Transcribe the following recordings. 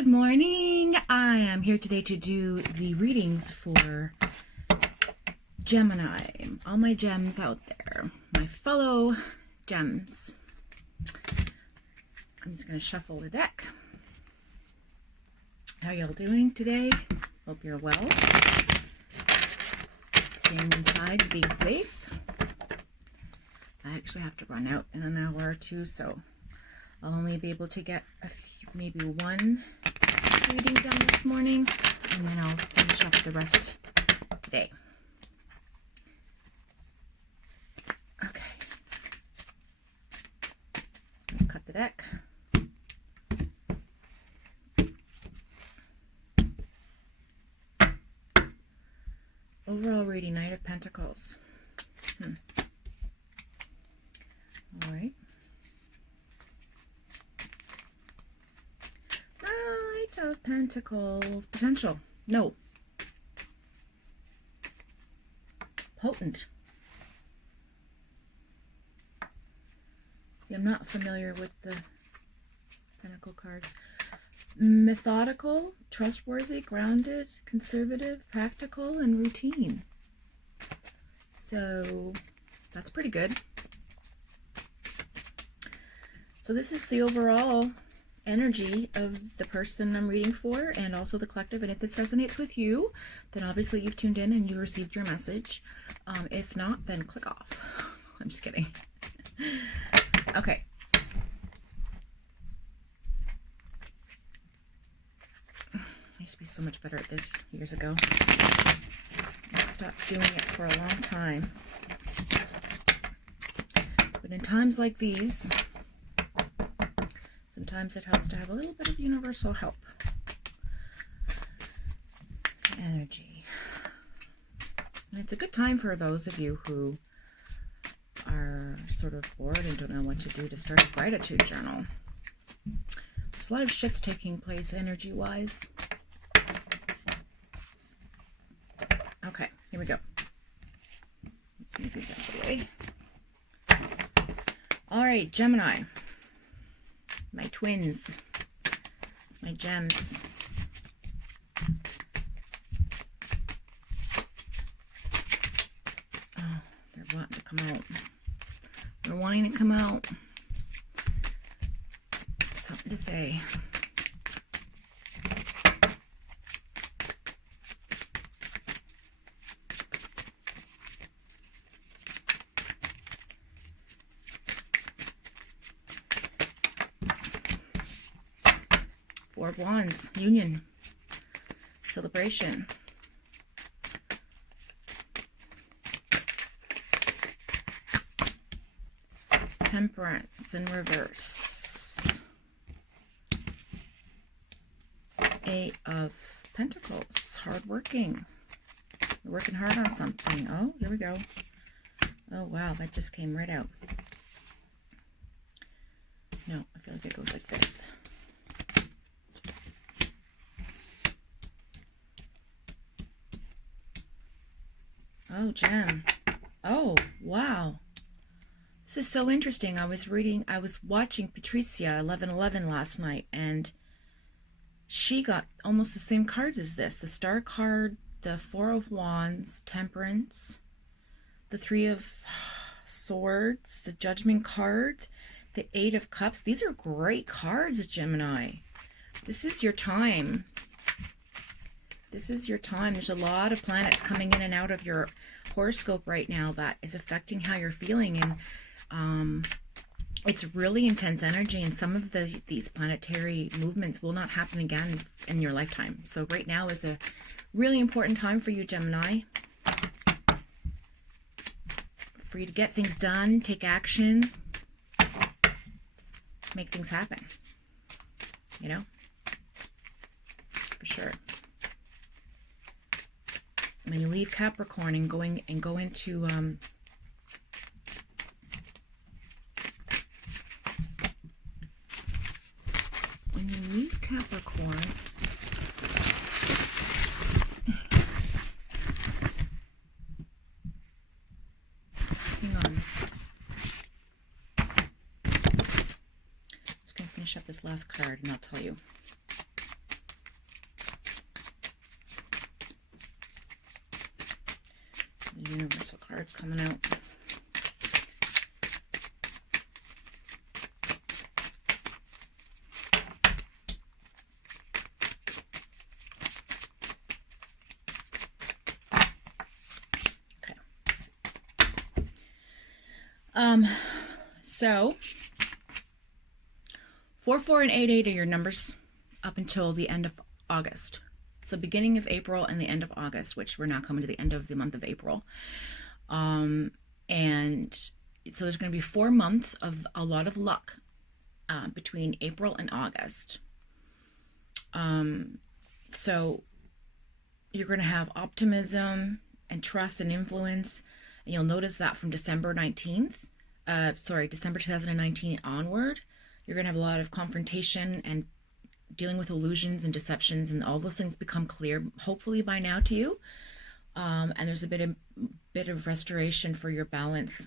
Good morning. I am here today to do the readings for Gemini. All my gems out there, my fellow gems. I'm just going to shuffle the deck. How y'all doing today? Hope you're well. Staying inside, being safe. I actually have to run out in an hour or two, so I'll only be able to get maybe one reading done this morning, and then I'll finish up the rest today. Okay. I'll cut the deck. Overall reading, Knight of Pentacles. All right. Knight of Pentacles. Potential. No. Potent. See, I'm not familiar with the Pentacle cards. Methodical, trustworthy, grounded, conservative, practical, and routine. So that's pretty good. So this is the overall energy of the person I'm reading for, and also the collective. And if this resonates with you, then obviously you've tuned in and you received your message. If not, then click off. I'm just kidding. Okay. I used to be so much better at this years ago. I stopped doing it for a long time. But in times like these, sometimes it helps to have a little bit of universal help. Energy. And it's a good time for those of you who are sort of bored and don't know what to do to start a gratitude journal. There's a lot of shifts taking place energy-wise. Okay, here we go. Let's move these out of the way. All right, Gemini. My twins. My gems. Oh, they're wanting to come out. They're wanting to come out. Something to say. Four of Wands, union, celebration. Temperance in reverse. Eight of Pentacles, hardworking. We're working hard on something. Oh, here we go. Oh, wow, that just came right out. No, I feel like it goes like this. Oh, Gem. Oh, wow. This is so interesting. I was watching Patricia 1111 last night, and she got almost the same cards as this. The Star card, the Four of Wands, Temperance, the Three of Swords, the Judgment card, the Eight of Cups. These are great cards, Gemini. This is your time. This is your time. There's a lot of planets coming in and out of your horoscope right now that is affecting how you're feeling, and it's really intense energy, and some of these planetary movements will not happen again in your lifetime. So right now is a really important time for you, Gemini, for you to get things done, take action, make things happen, you know, for sure. When you leave Capricorn and go into when you leave Capricorn, hang on. Just gonna finish up this last card and I'll tell you. universal cards coming out. So 4, 4, and 8, 8 are your numbers up until the end of August. So beginning of April and the end of August, which we're now coming to the end of the month of April. And so there's going to be 4 months of a lot of luck between April and August. So you're going to have optimism and trust and influence. And you'll notice that from December 2019 onward, you're going to have a lot of confrontation and dealing with illusions and deceptions, and all those things become clear, hopefully by now to you. And there's a bit of restoration for your balance.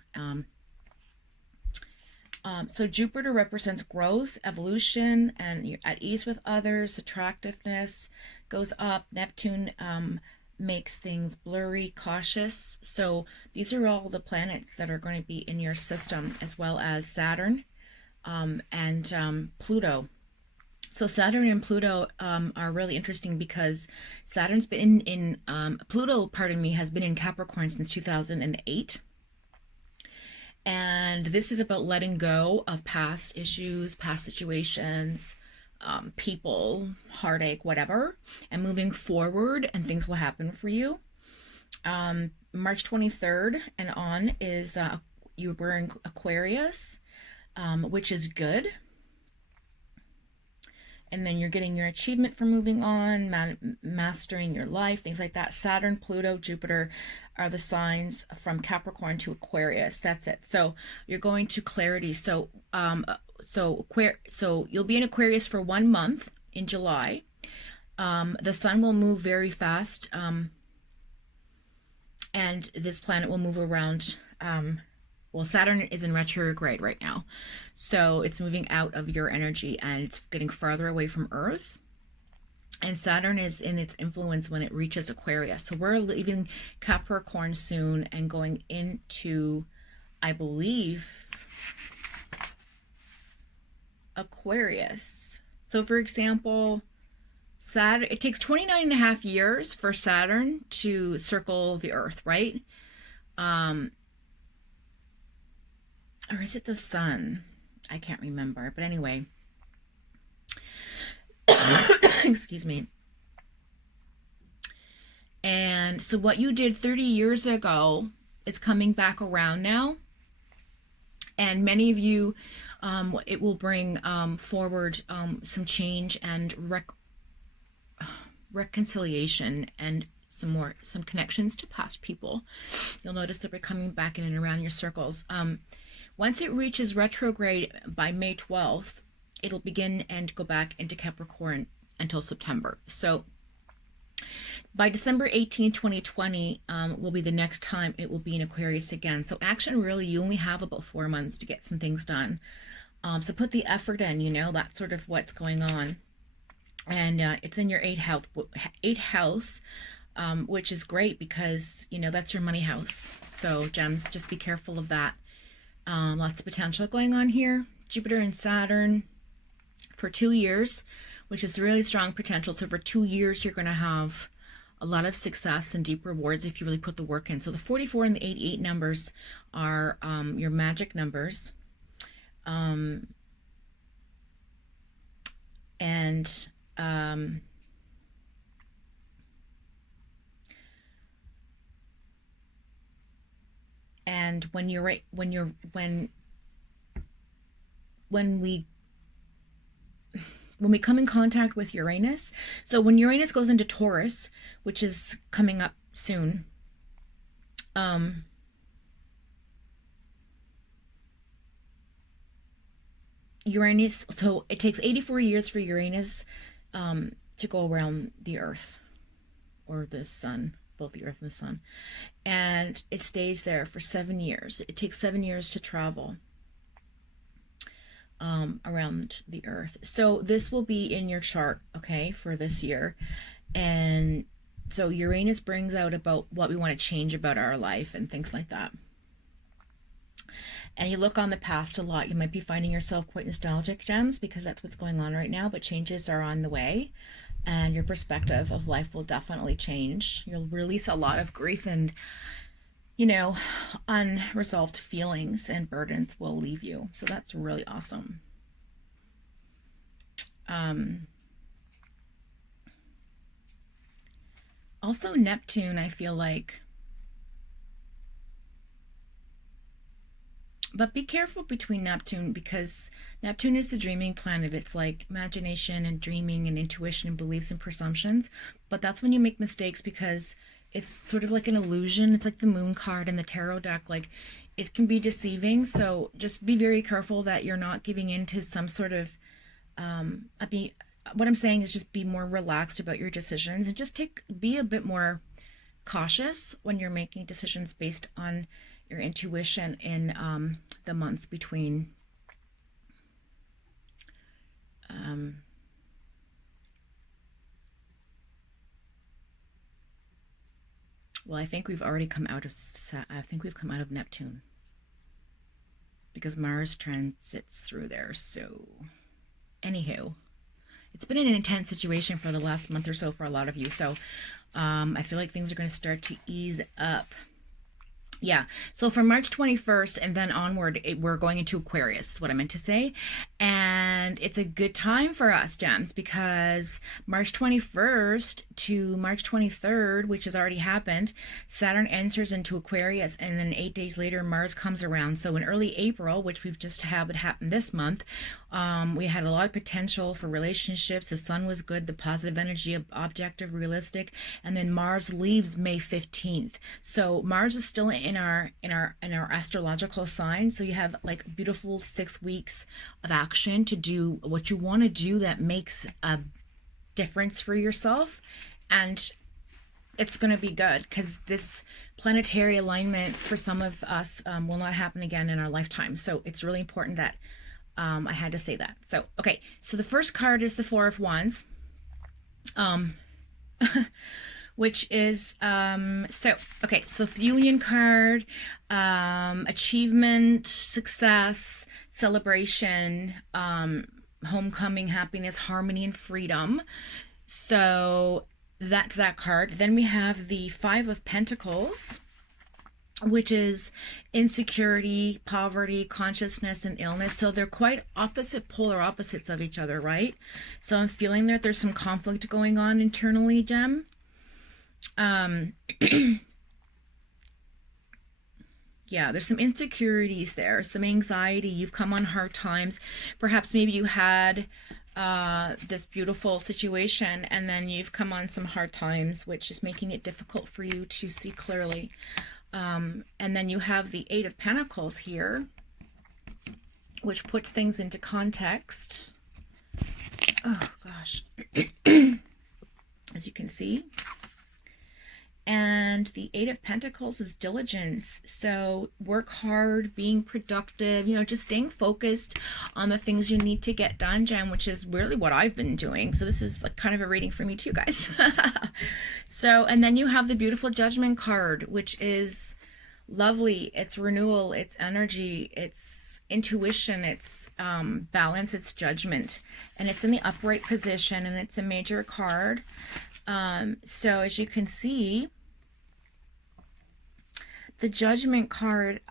So Jupiter represents growth, evolution, and you're at ease with others. Attractiveness goes up. Neptune makes things blurry, cautious. So these are all the planets that are going to be in your system, as well as Saturn and Pluto. So Saturn and Pluto are really interesting because Saturn's been in Pluto, pardon me, has been in Capricorn since 2008. And this is about letting go of past issues, past situations, people, heartache, whatever, and moving forward, and things will happen for you. March 23rd and on is you're wearing Aquarius, which is good. And then you're getting your achievement for moving on, mastering your life, things like that. Saturn, Pluto, Jupiter are the signs from Capricorn to Aquarius. That's it. So you're going to clarity. So you'll be in Aquarius for 1 month in July. The sun will move very fast, and this planet will move around. Well, Saturn is in retrograde right now, so it's moving out of your energy and it's getting farther away from Earth. And Saturn is in its influence when it reaches Aquarius. So we're leaving Capricorn soon and going into, I believe, Aquarius. So for example, Saturn, it takes 29.5 years for Saturn to circle the Earth, right? Or is it the sun? I can't remember. But anyway, excuse me. And so what you did 30 years ago is coming back around now. And many of you, it will bring forward some change and reconciliation and some connections to past people. You'll notice that we're coming back in and around your circles. Once it reaches retrograde by May 12th, it'll begin and go back into Capricorn until September. So by December 18, 2020 will be the next time it will be in Aquarius again. So action, really, you only have about 4 months to get some things done. So put the effort in, that's sort of what's going on. And it's in your 8th house, which is great because, that's your money house. So gems, just be careful of that. Lots of potential going on here. Jupiter and Saturn for 2 years, which is really strong potential. So for 2 years, you're going to have a lot of success and deep rewards if you really put the work in. So the 44 and the 88 numbers are your magic numbers. And when we come in contact with Uranus, so when Uranus goes into Taurus, which is coming up soon, Uranus, so it takes 84 years for Uranus to go around the Earth or the sun, both the Earth and the sun, and it stays there for 7 years. It takes 7 years to travel around the Earth. So this will be in your chart, okay, for this year, and So Uranus brings out about what we want to change about our life and things like that. And you look on the past a lot, you might be finding yourself quite nostalgic, Gems, because that's what's going on right now, but changes are on the way and your perspective of life will definitely change. You'll release a lot of grief and, you know, unresolved feelings and burdens will leave you. So that's really awesome. Also, Neptune, I feel like. But be careful between Neptune, because Neptune is the dreaming planet. It's like imagination and dreaming and intuition and beliefs and presumptions. But that's when you make mistakes, because it's sort of like an illusion. It's like the moon card in the tarot deck. Like, it can be deceiving. So just be very careful that you're not giving in to some sort of what I'm saying is just be more relaxed about your decisions and just be a bit more cautious when you're making decisions based on your intuition in the months between well, I think we've come out of Neptune, because Mars transits through there. So anywho, it's been an intense situation for the last month or so for a lot of you. So I feel like things are going to start to ease up. Yeah, so from March 21st and then onward, we're going into Aquarius, is what I meant to say. And it's a good time for us, Gems, because March 21st to March 23rd, which has already happened, Saturn enters into Aquarius, and then 8 days later, Mars comes around. So in early April, which we've just had it happen this month, we had a lot of potential for relationships. The sun was good, the positive energy, objective, realistic, and then Mars leaves May 15th. So Mars is still in our astrological sign. So you have like beautiful 6 weeks of action to do what you want to do that makes a difference for yourself, and it's going to be good, because this planetary alignment for some of us will not happen again in our lifetime. So it's really important that I had to say that. So okay, so the first card is the Four of Wands, which is so the Union card, achievement, success, celebration, homecoming, happiness, harmony, and freedom. So that's that card. Then we have the Five of Pentacles, which is insecurity, poverty, consciousness, and illness. So they're quite polar opposites of each other, right? So I'm feeling that there's some conflict going on internally, Gem. Yeah, there's some insecurities there, some anxiety. You've come on hard times. Perhaps maybe you had this beautiful situation, and then you've come on some hard times, which is making it difficult for you to see clearly. And then you have the Eight of Pentacles here, which puts things into context. Oh, gosh. As you can see. And the Eight of Pentacles is diligence. So work hard, being productive, you know, just staying focused on the things you need to get done, Jen, which is really what I've been doing. So this is like kind of a reading for me too, guys. So, and then you have the beautiful Judgment card, which is lovely. It's renewal, it's energy, it's intuition, it's balance, it's judgment. And it's in the upright position, and it's a major card. So as you can see, the Judgment card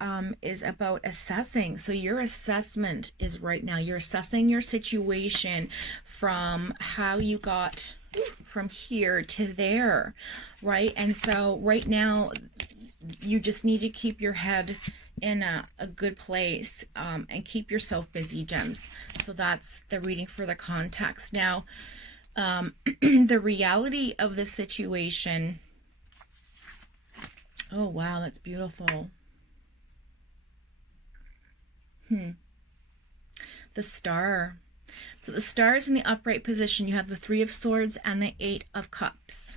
is about assessing. So your assessment is right now, you're assessing your situation from how you got from here to there, right? And so right now, you just need to keep your head in a good place and keep yourself busy, Gems. So that's the reading for the context. Now, the reality of the situation. Oh, wow, that's beautiful. The Star. So the Star is in the upright position. You have the Three of Swords and the Eight of Cups.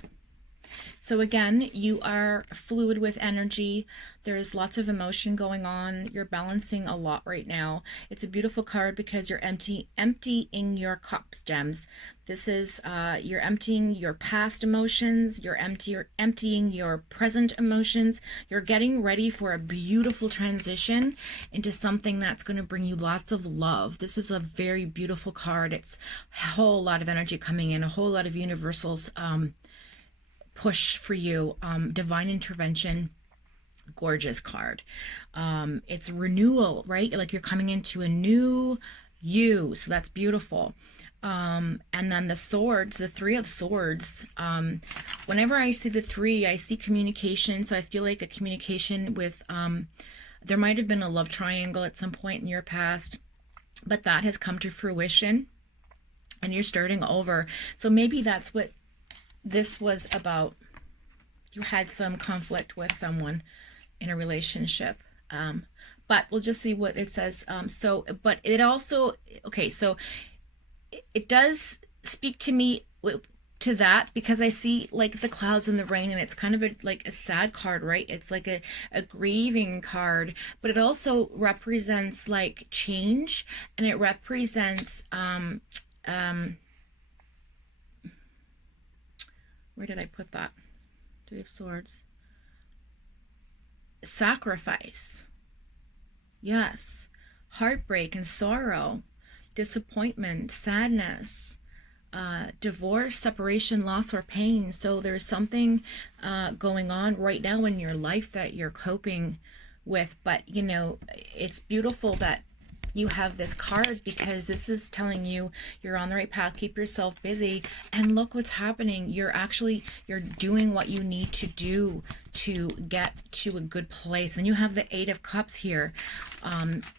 So again, you are fluid with energy. There's lots of emotion going on. You're balancing a lot right now. It's a beautiful card because you're emptying your cups, gems. This is you're emptying your past emotions. You're emptying your present emotions. You're getting ready for a beautiful transition into something that's going to bring you lots of love. This is a very beautiful card. It's a whole lot of energy coming in, a whole lot of universals push for you, divine intervention. Gorgeous card. It's renewal, right? Like you're coming into a new you, so that's beautiful. And then the swords, the three of swords, whenever I see the three, I see communication. So I feel like a communication with there might have been a love triangle at some point in your past, but that has come to fruition and you're starting over. So maybe that's what this was about. You had some conflict with someone in a relationship, but we'll just see what it says. But it also, okay, so it does speak to me to that, because I see like the clouds and the rain, and it's kind of like a sad card, right? It's like a grieving card, but it also represents like change, and it represents where did I put that? Three of Swords. Sacrifice. Yes. Heartbreak and sorrow. Disappointment, sadness, divorce, separation, loss, or pain. So there's something going on right now in your life that you're coping with. But, you know, it's beautiful that you have this card, because this is telling you you're on the right path. Keep yourself busy, and look what's happening. You're doing what you need to do to get to a good place. And you have the Eight of Cups here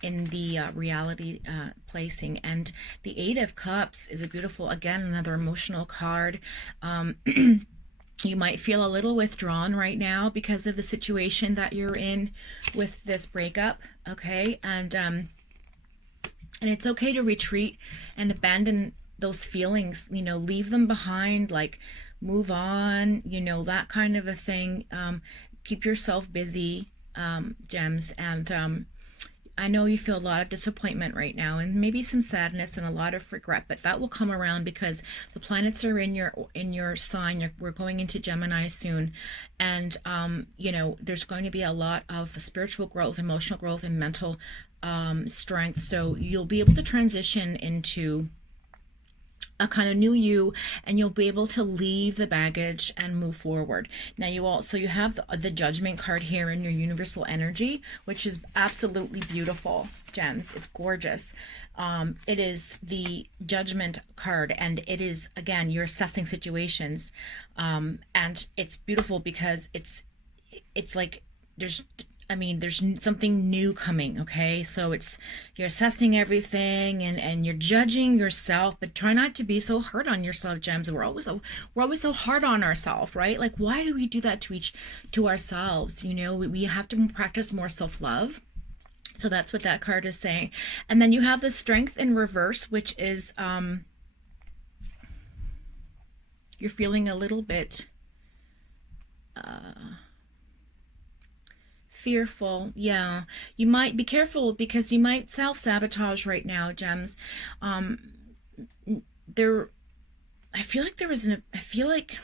in the reality placing, and the Eight of Cups is a beautiful, again, another emotional card. You might feel a little withdrawn right now because of the situation that you're in with this breakup, okay? And it's okay to retreat and abandon those feelings, you know, leave them behind, like move on, you know, that kind of a thing. Keep yourself busy, gems. And I know you feel a lot of disappointment right now, and maybe some sadness and a lot of regret, but that will come around because the planets are in your sign. We're going into Gemini soon, and you know, there's going to be a lot of spiritual growth, emotional growth, and mental strength. So you'll be able to transition into a kind of new you, and you'll be able to leave the baggage and move forward. Now you have the Judgment card here in your universal energy, which is absolutely beautiful, gems. It's gorgeous. It is the Judgment card, and it is, again, you're assessing situations, and it's beautiful because it's like there's something new coming, okay? So you're assessing everything, and you're judging yourself, but try not to be so hard on yourself, gems. We're always so hard on ourselves, right? Like, why do we do that to ourselves? You know, we have to practice more self-love. So that's what that card is saying. And then you have the Strength in reverse, which is you're feeling a little bit fearful. Yeah, you might be careful because you might self-sabotage right now, gems. I feel like there was I feel like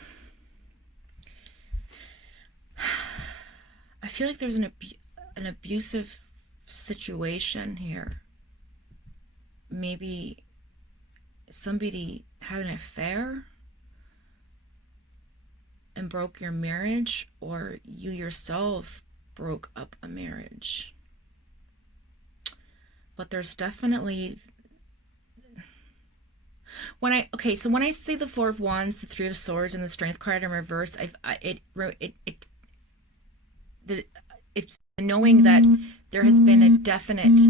there's an abusive situation here. Maybe somebody had an affair and broke your marriage, or you yourself broke up a marriage. But there's definitely, when I see the Four of Wands, the Three of Swords, and the Strength card in reverse, it's knowing that there has been a definite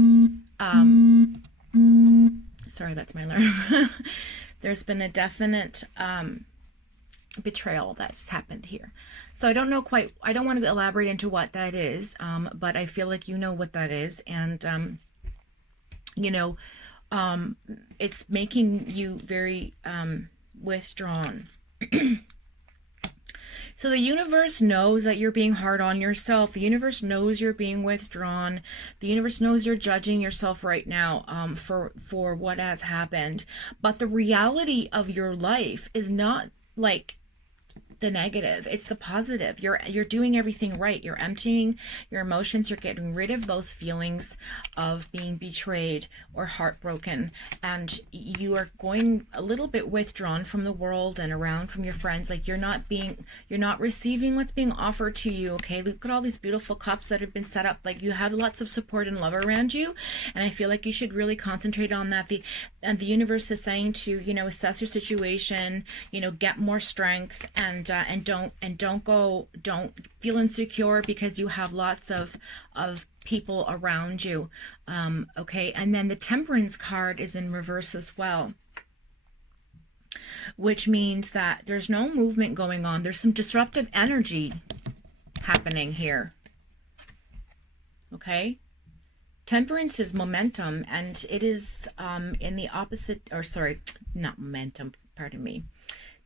sorry, that's my alarm. There's been a definite betrayal that's happened here. So I don't want to elaborate into what that is, but I feel like you know what that is, and you know, it's making you very withdrawn. So the universe knows that you're being hard on yourself. The universe knows you're being withdrawn. The universe knows you're judging yourself right now for what has happened. But the reality of your life is not like the negative, it's the positive. You're doing everything right. You're emptying your emotions. You're getting rid of those feelings of being betrayed or heartbroken, and you are going a little bit withdrawn from the world and around from your friends. Like you're not receiving what's being offered to you. Okay, look at all these beautiful cups that have been set up. Like you had lots of support and love around you, and I feel like you should really concentrate on that. The universe is saying to, you know, assess your situation, you know, get more strength, and don't feel insecure because you have lots of people around you. Okay, and then the Temperance card is in reverse as well, which means that there's no movement going on. There's some disruptive energy happening here. Okay, Temperance is momentum, and it is in the opposite, or sorry, not momentum, pardon me.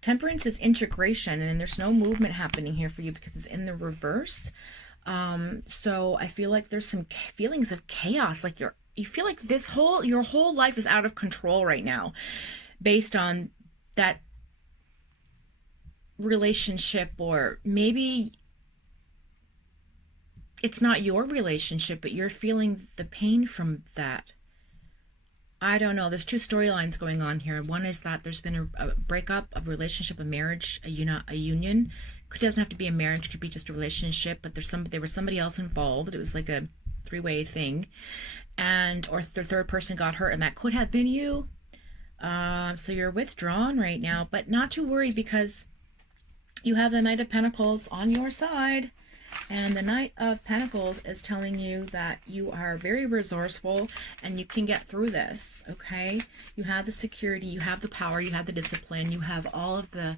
Temperance is integration, and there's no movement happening here for you because it's in the reverse. So I feel like there's some feelings of chaos. Like you feel like your whole life is out of control right now, based on that relationship, or maybe it's not your relationship, but you're feeling the pain from that. I don't know. There's two storylines going on here. One is that there's been a breakup, a relationship, a marriage, a union. It doesn't have to be a marriage. It could be just a relationship, but there was somebody else involved. It was like a three-way thing, or the third person got hurt, and that could have been you. So you're withdrawn right now, but not to worry, because you have the Knight of Pentacles on your side. And the Knight of Pentacles is telling you that you are very resourceful and you can get through this, okay? You have the security, you have the power, you have the discipline, you have all of the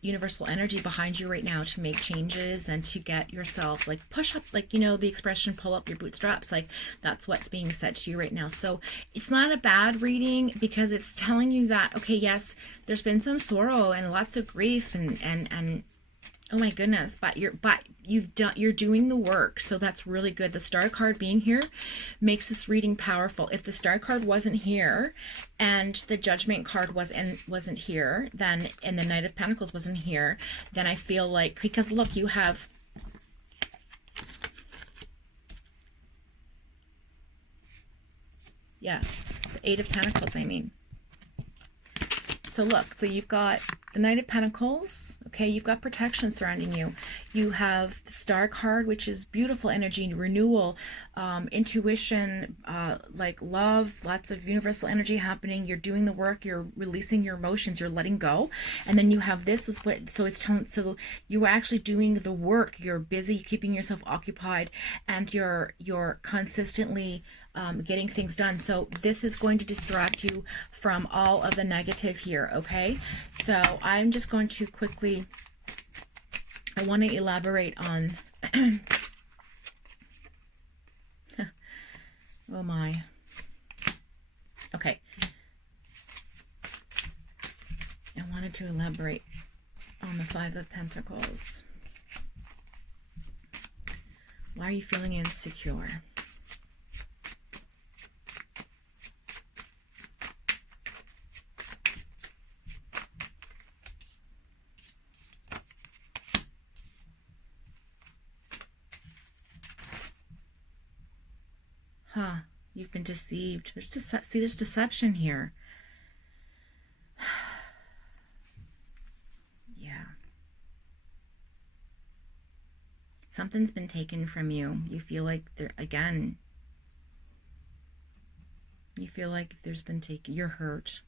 universal energy behind you right now to make changes and to get yourself, like, push up, like, you know, the expression, pull up your bootstraps. Like, that's what's being said to you right now. So it's not a bad reading, because it's telling you that, okay, yes, there's been some sorrow and lots of grief and oh my goodness, but you're doing the work, so that's really good. The Star card being here makes this reading powerful. If the Star card wasn't here and the Judgment card wasn't here, then, and the Knight of Pentacles wasn't here, then I feel like, because look, you have, yeah, the Eight of Pentacles, I mean. So look, so you've got the Knight of Pentacles, okay, you've got protection surrounding you. You have the Star card, which is beautiful energy, renewal, intuition, like love, lots of universal energy happening. You're doing the work, you're releasing your emotions, you're letting go. And then you have this, is what, so it's telling, so you are actually doing the work, you're busy keeping yourself occupied, and you're consistently getting things done. So this is going to distract you from all of the negative here, okay? So I'm just going to quickly, I want to elaborate on, oh my, okay. I wanted to elaborate on the Five of Pentacles. Why are you feeling insecure? You've been deceived. There's there's deception here. Yeah. Something's been taken from you. You feel like you feel like there's been taken. You're hurt.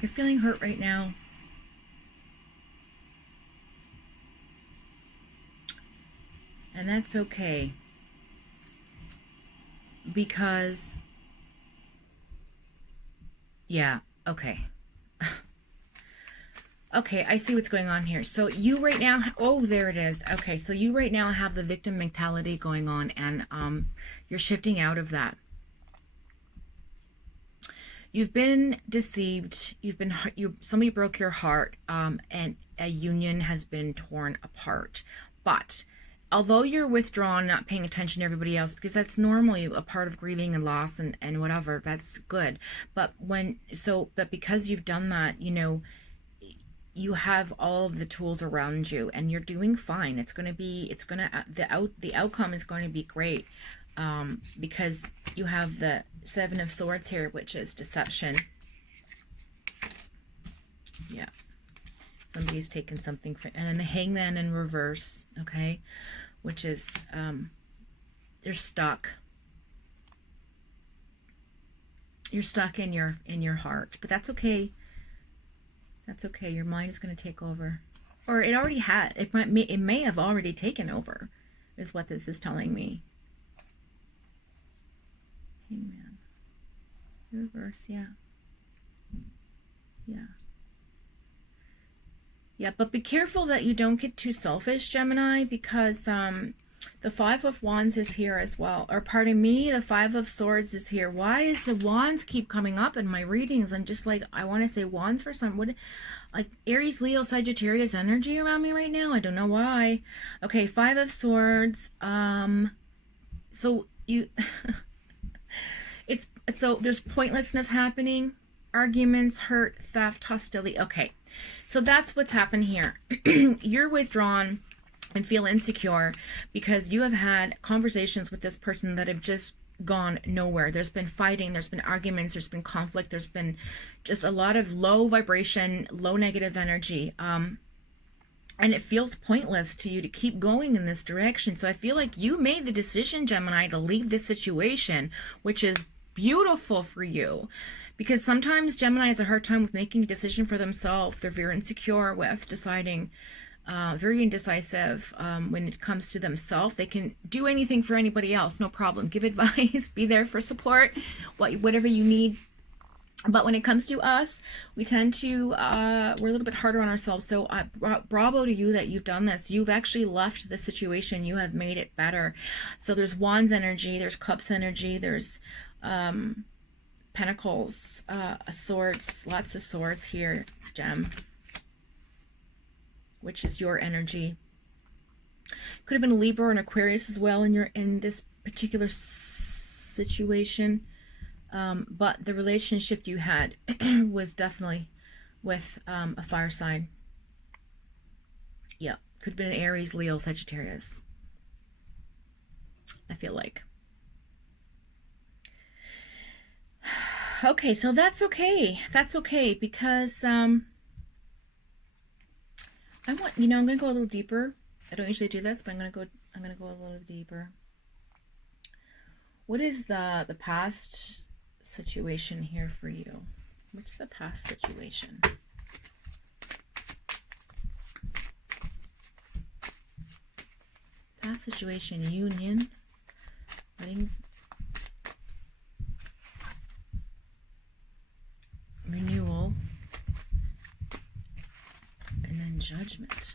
You're feeling hurt right now. And that's okay. Because, yeah, okay. Okay, I see what's going on here. So you right now, oh, there it is. Okay, so you right now have the victim mentality going on, and you're shifting out of that. You've been deceived. Somebody broke your heart, and a union has been torn apart. But although you're withdrawn, not paying attention to everybody else, because that's normally a part of grieving and loss and whatever, that's good. But because you've done that, you have all of the tools around you, and you're doing fine. The outcome is going to be great, because you have the Seven of Swords here, which is deception. Yeah, somebody's taken something and then the Hangman in reverse, okay, which is you're stuck. You're stuck in your heart, but that's okay. That's okay. Your mind is going to take over, or it already had. It may have already taken over, is what this is telling me. Hangman, reverse, yeah. But be careful that you don't get too selfish, Gemini, because the Five of Wands is here as well. Or pardon me, the Five of Swords is here. Why is the Wands keep coming up in my readings? I'm just like, I want to say Wands for some. Like Aries, Leo, Sagittarius energy around me right now? I don't know why. Okay, Five of Swords. So you... so there's pointlessness happening. Arguments, hurt, theft, hostility. Okay, so that's what's happened here. You're withdrawn and feel insecure because you have had conversations with this person that have just gone nowhere. There's been fighting, there's been arguments, there's been conflict, there's been just a lot of low vibration, low negative energy. And it feels pointless to you to keep going in this direction. So I feel like you made the decision, Gemini, to leave this situation, which is beautiful for you. Because sometimes Gemini has a hard time with making a decision for themselves. They're very insecure with deciding, very indecisive when it comes to themselves. They can do anything for anybody else, no problem. Give advice, be there for support, whatever you need. But when it comes to us, we tend to, we're a little bit harder on ourselves. So bravo to you that you've done this. You've actually left the situation. You have made it better. So there's Wands energy, there's Cups energy, there's Pentacles, Swords, lots of swords here, Gem, which is your energy. Could have been a Libra or an Aquarius as well in this particular situation. But the relationship you had was definitely with a fire sign. Yeah, could have been an Aries, Leo, Sagittarius, I feel like. Okay, so that's okay. That's okay, because I want, I'm going to go a little deeper. I don't usually do this, but I'm going to go a little deeper. What is the past situation here for you? What's the past situation? Past situation, union, wedding, renewal, and then judgment.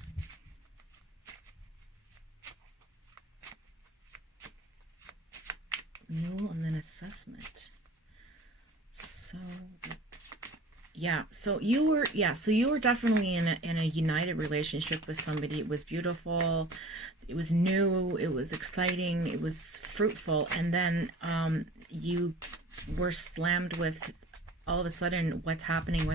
Renewal and then assessment. So you were definitely in a united relationship with somebody. It was beautiful, it was new, it was exciting, it was fruitful, and then you were slammed with, all of a sudden, what's happening,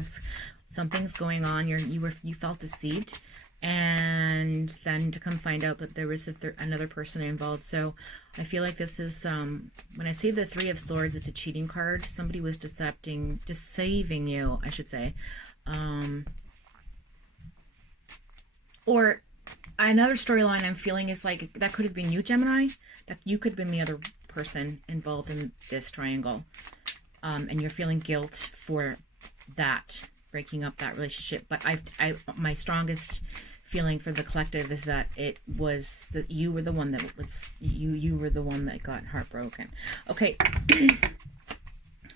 something's going on, you felt deceived, and then to come find out that there was another person involved. So I feel like this is, when I see the Three of Swords, it's a cheating card. Somebody was deceiving you, I should say. Or another storyline I'm feeling is like, that could have been you, Gemini, that you could have been the other person involved in this triangle. And you're feeling guilt for that, breaking up that relationship. But my strongest feeling for the collective is that it was that you were the one that was, you were the one that got heartbroken. Okay.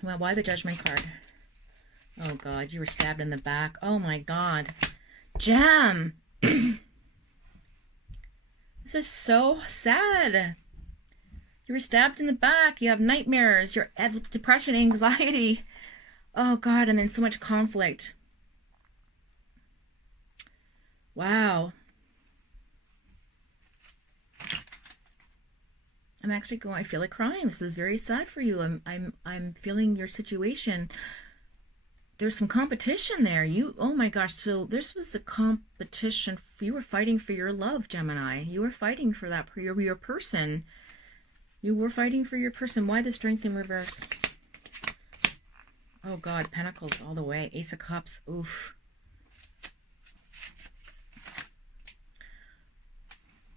Well, why the Judgment card? Oh God, you were stabbed in the back. Oh my God. Gem. This is so sad. You were stabbed in the back. You have nightmares. You have depression, anxiety. Oh God, and then so much conflict. Wow. I'm actually going, I feel like crying. This is very sad for you. I'm feeling your situation. There's some competition there. Oh my gosh. So this was a competition. You were fighting for your love, Gemini. You were fighting for that, for your person. You were fighting for your person. Why the Strength in reverse? Oh God, Pentacles all the way. Ace of Cups. Oof.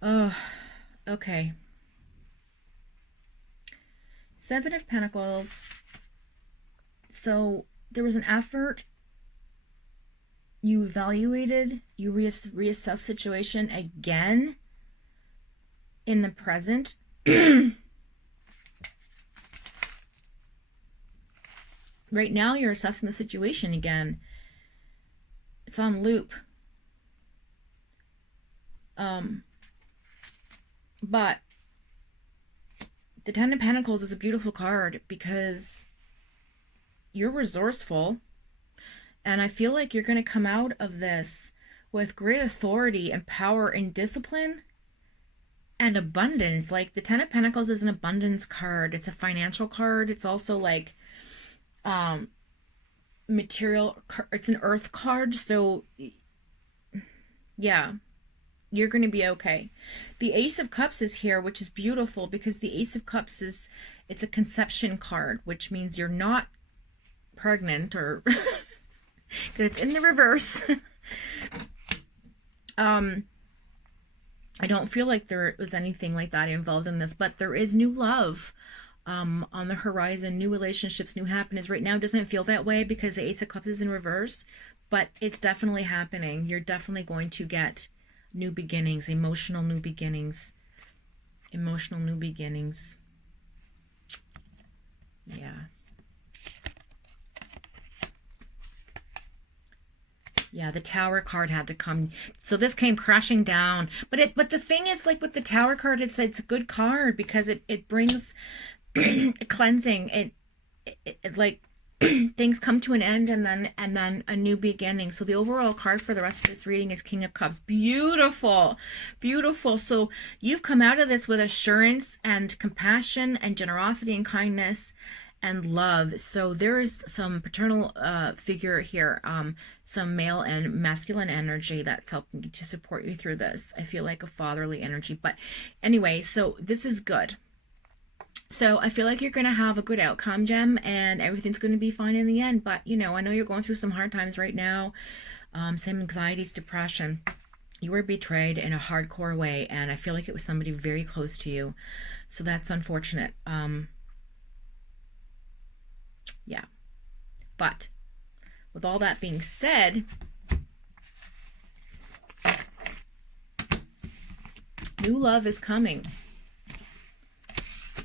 Oh, okay. Seven of Pentacles. So there was an effort. You evaluated, you reassessed situation again in the present. Right now you're assessing the situation again. It's on loop. But the Ten of Pentacles is a beautiful card because you're resourceful. And I feel like you're going to come out of this with great authority and power and discipline and abundance. Like the Ten of Pentacles is an abundance card. It's a financial card. It's also like material. It's an earth card. So yeah, you're going to be okay. The Ace of Cups is here, which is beautiful because the Ace of Cups it's a conception card, which means you're not pregnant or because it's in the reverse. I don't feel like there was anything like that involved in this, but there is new love on the horizon, new relationships, new happiness. Right now it doesn't feel that way because the Ace of Cups is in reverse, but it's definitely happening. You're definitely going to get new beginnings, emotional new beginnings. Emotional new beginnings. Yeah. Yeah, the Tower card had to come. So this came crashing down. But the thing is, like with the Tower card, it's a good card because it brings cleansing. It like things come to an end and then a new beginning. So the overall card for the rest of this reading is King of Cups. Beautiful. Beautiful. So you've come out of this with assurance and compassion and generosity and kindness and love. So there is some paternal figure here, some male and masculine energy that's helping to support you through this. I feel like a fatherly energy. But anyway, so this is good. So I feel like you're going to have a good outcome, Gem, and everything's going to be fine in the end. But, you know, I know you're going through some hard times right now, some anxieties, depression. You were betrayed in a hardcore way, and I feel like it was somebody very close to you. So that's unfortunate. Yeah. But with all that being said, new love is coming.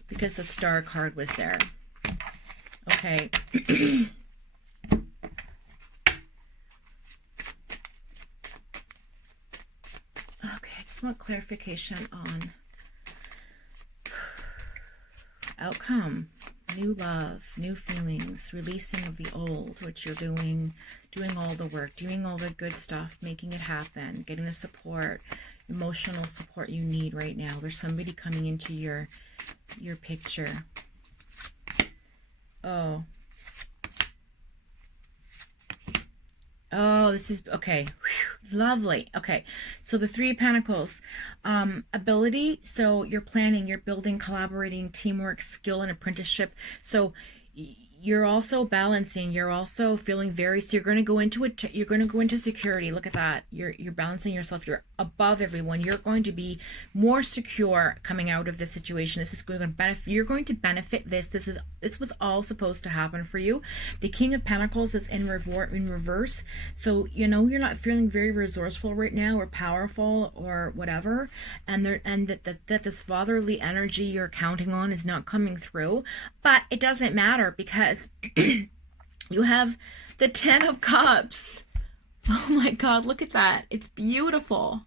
Because the Star card was there. Okay. Okay, I just want clarification on outcome, new love, new feelings, releasing of the old, which you're doing all the work, doing all the good stuff, making it happen, getting the support, emotional support you need right now. There's somebody coming into your picture. Oh, this is okay. Whew, lovely. Okay, so the Three of Pentacles, ability. So you're planning, you're building, collaborating, teamwork, skill, and apprenticeship. So you're also balancing. You're also feeling very. So you're going to go into it. You're going to go into security. Look at that. You're balancing yourself. You're above everyone. You're going to be more secure coming out of this situation. This is going to benefit. You're going to benefit this. This was all supposed to happen for you. The King of Pentacles is in reverse. So you know you're not feeling very resourceful right now, or powerful, or whatever. And that this fatherly energy you're counting on is not coming through. But it doesn't matter because you have the Ten of Cups. Oh my God, look at that. It's beautiful.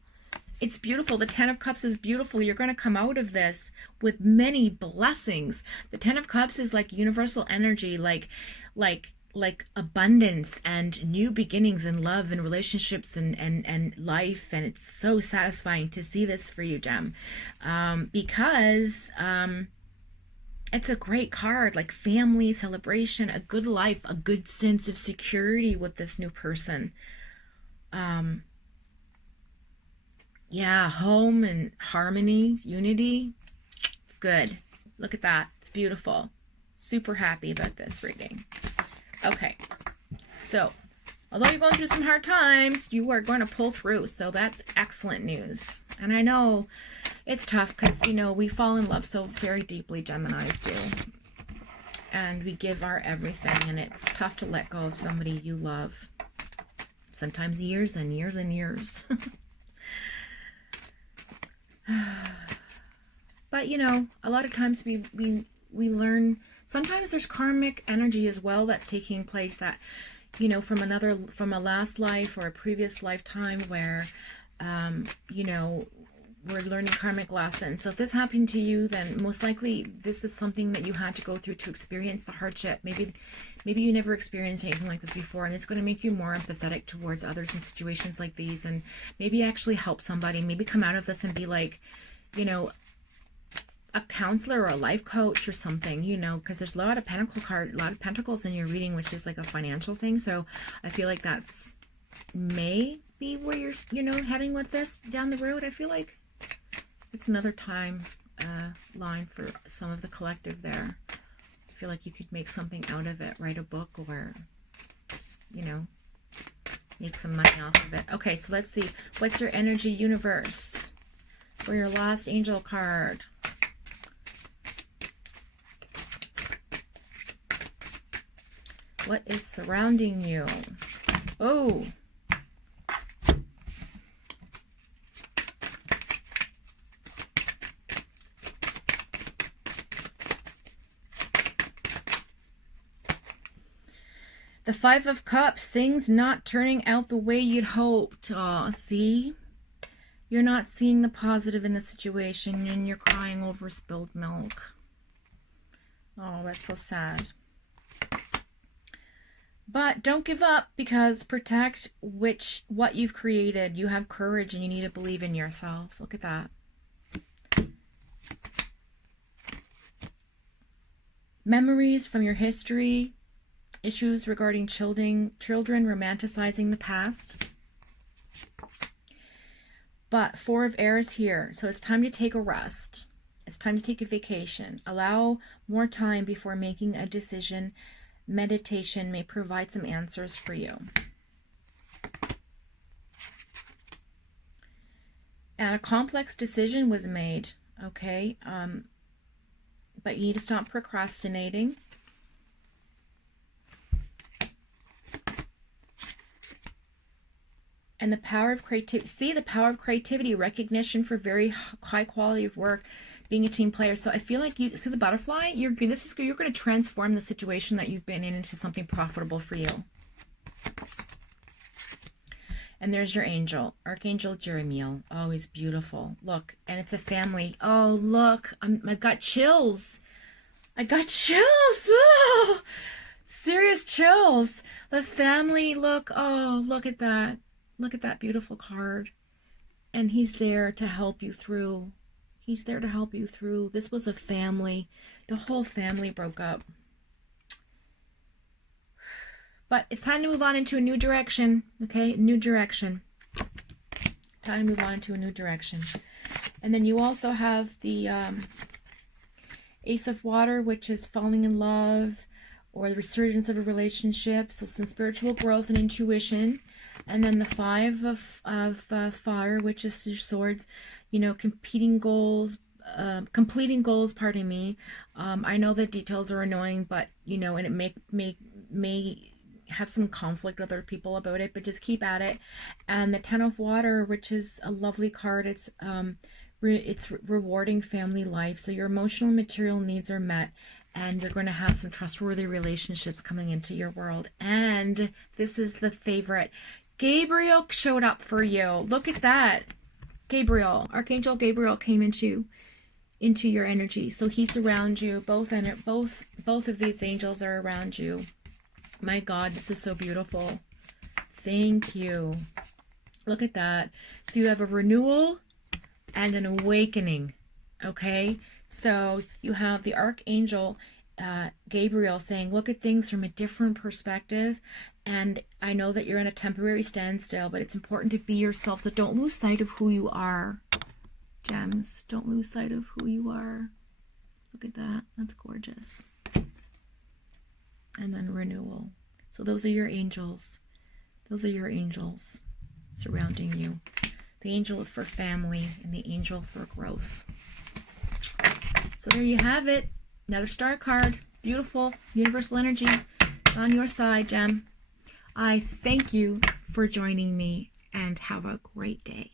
It's beautiful. The Ten of Cups is beautiful. You're going to come out of this with many blessings. The Ten of Cups is like universal energy, like like abundance and new beginnings in love and relationships and life, and it's so satisfying to see this for you, Gem, because it's a great card, like family, celebration, a good life, a good sense of security with this new person. Yeah, home and harmony, unity. Good. Look at that. It's beautiful. Super happy about this reading. Okay. So, although you're going through some hard times, you are going to pull through. So that's excellent news. And I know it's tough because, you know, we fall in love so very deeply, Geminis do. And we give our everything. And it's tough to let go of somebody you love. Sometimes years and years and years. But, you know, a lot of times we learn, sometimes there's karmic energy as well that's taking place that, you know, from a last life or a previous lifetime where, you know, we're learning karmic lessons. So if this happened to you, then most likely this is something that you had to go through to experience the hardship. Maybe you never experienced anything like this before, and it's going to make you more empathetic towards others in situations like these, and maybe actually help somebody, maybe come out of this and be like, you know, a counselor or a life coach or something, you know, because there's a lot of pentacles in your reading, which is like a financial thing. So I feel like that's may be where you're, you know, heading with this down the road. I feel like it's another time line for some of the collective there. I feel like you could make something out of it, write a book, or just, you know, make some money off of it. Okay, so let's see. What's your energy universe for your last angel card? What is surrounding you? Oh. The Five of Cups, things not turning out the way you'd hoped. Aw, see? You're not seeing the positive in the situation and you're crying over spilled milk. Oh, that's so sad. But don't give up, because protect what you've created. You have courage and you need to believe in yourself. Look at that. Memories from your history. Issues regarding children romanticizing the past. But Four of Airs here. So it's time to take a rest. It's time to take a vacation. Allow more time before making a decision. Meditation may provide some answers for you. And a complex decision was made, okay? But you need to stop procrastinating. And the power of creativity. See, the power of creativity, recognition for very high quality of work, being a team player. So I feel like you see the butterfly. You're going to transform the situation that you've been in into something profitable for you. And there's your angel, Archangel Jeremiel. Oh, he's beautiful. Look, and it's a family. Oh, look, I've got chills. I got chills. Oh, serious chills. The family. Look. Oh, look at that. Look at that beautiful card. And he's there to help you through. He's there to help you through. This was a family. The whole family broke up. But it's time to move on into a new direction. Okay? New direction. Time to move on into a new direction. And then you also have the Ace of Water, which is falling in love or the resurgence of a relationship. So some spiritual growth and intuition. And then the Five of Fire, which is your swords, you know, completing goals, pardon me. I know the details are annoying, but, you know, and it may have some conflict with other people about it, but just keep at it. And the Ten of Water, which is a lovely card. It's rewarding family life. So your emotional and material needs are met. And you're going to have some trustworthy relationships coming into your world. And this is the favorite. Gabriel showed up for you. Look at that. Gabriel, Archangel Gabriel came into your energy. So he's around you. Both of these angels are around you. My God, this is so beautiful. Thank you. Look at that. So you have a renewal and an awakening. Okay? So you have the Archangel Gabriel saying, look at things from a different perspective. And I know that you're in a temporary standstill, but it's important to be yourself. So don't lose sight of who you are. Gems, don't lose sight of who you are. Look at that. That's gorgeous. And then renewal. So those are your angels. Those are your angels surrounding you. The angel for family and the angel for growth. So there you have it. Another star card. Beautiful. Universal energy. It's on your side, Gem. I thank you for joining me and have a great day.